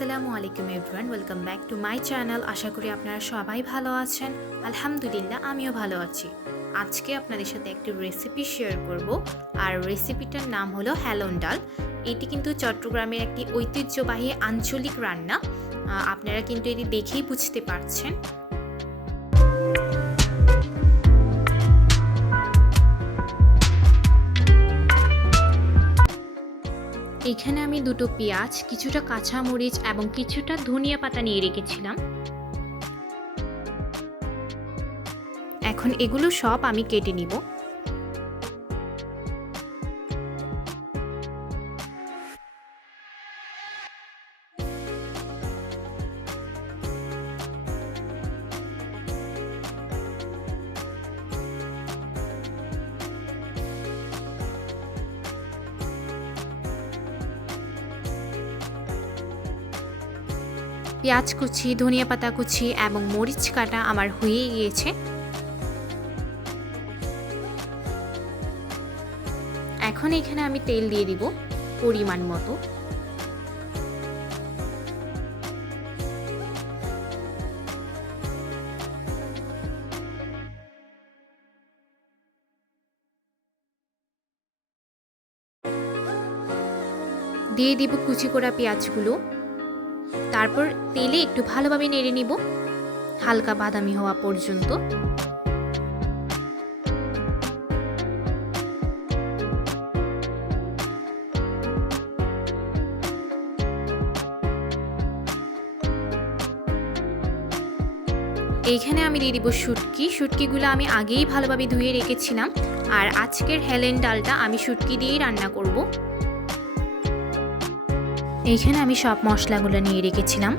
আসসালামু আলাইকুম everyone welcome back to my channel আশা করি আপনারা সবাই ভালো আছেন। আলহামদুলিল্লাহ, আমিও ভালো আছি। আজকে আপনাদের সাথে একটি রেসিপি শেয়ার করব। আর রেসিপিটার নাম হলো হ্যালন ডাল। এটি কিন্তু চট্টগ্রামের একটি ঐতিহ্যবাহী আঞ্চলিক রান্না। আপনারা কিন্তু এটি দেখেই বুঝতে পারছেন। এখানে আমি দুটো পেঁয়াজ, কিছুটা কাঁচা মরিচ এবং কিছুটা ধনিয়া পাতা নিয়ে রেখেছিলাম। এখন এগুলো সব আমি কেটে নিব। পেঁয়াজ কুচি, ধনিয়া পাতা কুচি এবং মরিচ কাটা আমার হয়ে গিয়েছে। এখন এখানে আমি তেল দিয়ে দিব পরিমাণ মতো। দিয়ে দিব কুচি করা পেঁয়াজগুলো। তারপর তেলে একটু ভালোভাবে নেড়ে নিব, হালকা বাদামি হওয়া পর্যন্ত। এইখানে আমি দিয়ে দিব শুটকি। শুটকিগুলো আমি আগেই ভালোভাবে ধুয়ে রেখেছিলাম, আর আজকের হেলেন ডালটা আমি শুটকি দিয়েই রান্না করব। এইখানে আমি সব মশলাগুলো নিয়ে রেখেছিলাম।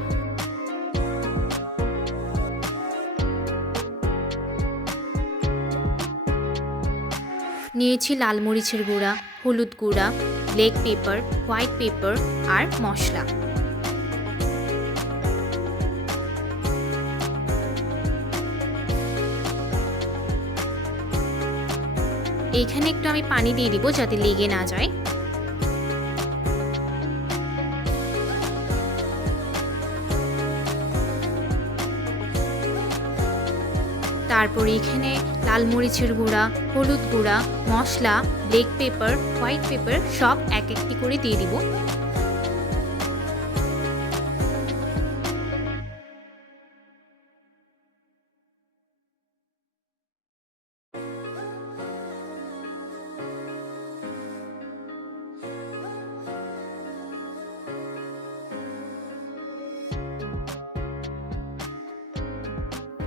নিয়েছি লাল মরিচের গুঁড়া, হলুদ গুঁড়া ব্ল্যাক পেপার, হোয়াইট পেপার আর মশলা। এইখানে একটু আমি পানি দিয়ে দিব যাতে লেগে না যায়। তারপর এখানে লাল মরিচের গুঁড়া, হলুদ গুঁড়া, মশলা ব্ল্যাক পেপার হোয়াইট পেপার সব এক একটি করে দিয়ে দিব।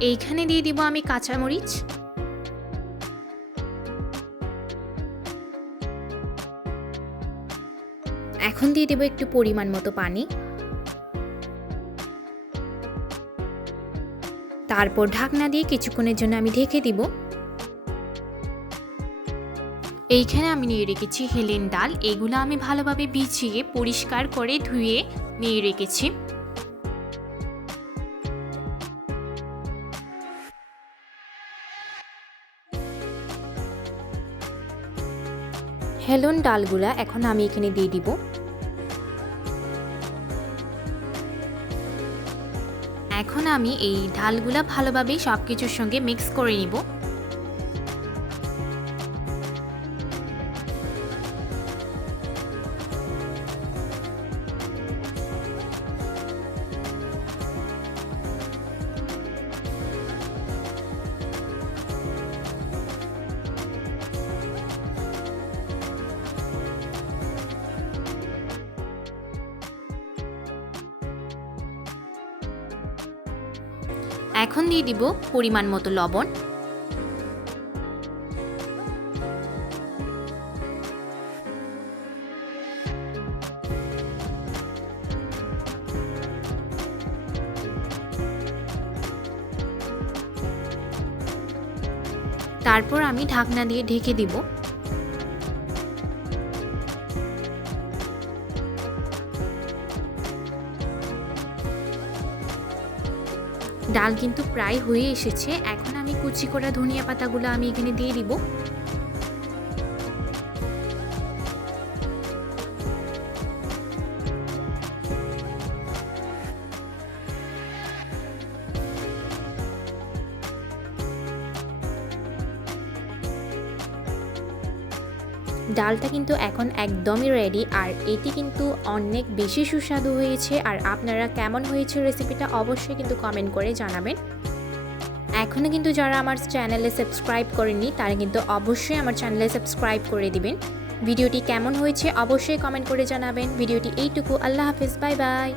এইখানে দিয়ে দিব আমি কাঁচামরিচ। এখন দিয়ে দেবো একটু পরিমাণ মতো পানি। তারপর ঢাকনা দিয়ে কিছুক্ষণের জন্য আমি ঢেকে দিব। এইখানে আমি নিয়ে রেখেছি হেলেন ডাল। এগুলো আমি ভালোভাবে বিছিয়ে, পরিষ্কার করে ধুয়ে নিয়ে রেখেছি। হেলন ডালগুলা এখন আমি এখানে দিয়ে দিব। এখন আমি এই ডালগুলা ভালোভাবে সব কিছুর সঙ্গে মিক্স করে নিব। এখন দিয়ে দিব পরিমাণ মতো লবণ। তারপর আমি ঢাকনা দিয়ে ঢেকে দিব। ডাল কিন্তু প্রায় হয়ে এসেছে। এখন আমি কুচি করা ধনিয়া পাতাগুলো আমি এখানে দিয়ে দিব। ডালটা কিন্তু এখন একদমই রেডি আর এটি কিন্তু অনেক বেশি সুস্বাদু হয়েছে আর আপনারা কেমন হয়েছে রেসিপিটা অবশ্যই কিন্তু কমেন্ট করে জানাবেন। এখনও কিন্তু যারা আমার চ্যানেলে সাবস্ক্রাইব করেননি, তারা কিন্তু অবশ্যই আমার চ্যানেলে সাবস্ক্রাইব করে দিবেন। ভিডিওটি কেমন হয়েছে অবশ্যই কমেন্ট করে জানাবেন। ভিডিওটি এইটুকু। আল্লাহ হাফিজ। Bye bye.